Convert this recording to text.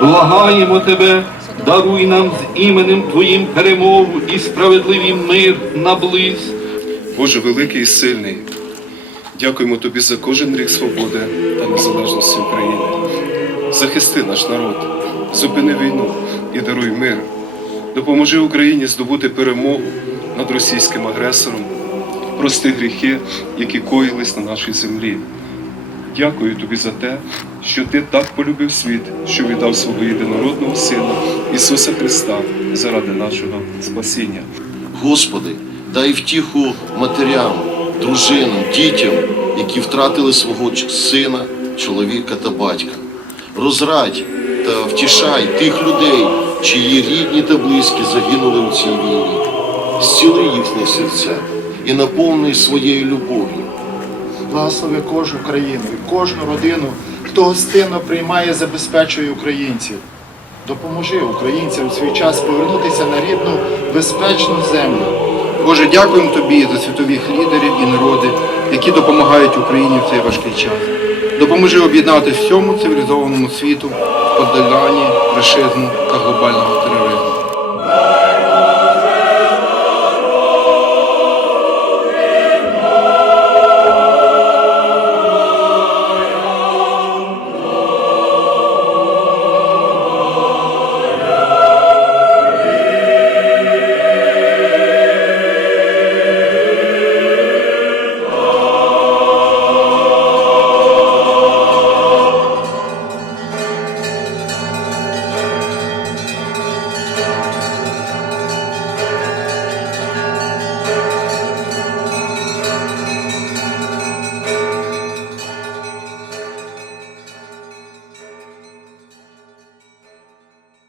благаємо Тебе, даруй нам з іменем Твоїм перемогу і справедливий мир наблизь. Боже великий і сильний, дякуємо Тобі за кожен рік свободи та незалежності України. Захисти наш народ, зупини війну і даруй мир. Допоможи Україні здобути перемогу над російським агресором, прости гріхи, які коїлись на нашій землі. Дякую тобі за те, що ти так полюбив світ, що віддав свого єдинородного Сина Ісуса Христа заради нашого спасіння. Господи, дай втіху матерям, дружинам, дітям, які втратили свого сина, чоловіка та батька. Розрадь та втішай тих людей, чиї рідні та близькі загинули у цій війні. Зціли їхні серця і наповни своєю любов'ю. Благослови кожну країну і кожну родину, хто гостинно приймає, забезпечує українців. Допоможи українцям в свій час повернутися на рідну безпечну землю. Боже, дякуємо Тобі за світових лідерів і народи, які допомагають Україні в цей важкий час. Допоможи об'єднати всьому цивілізованому світу в подоланні рашизму та глобального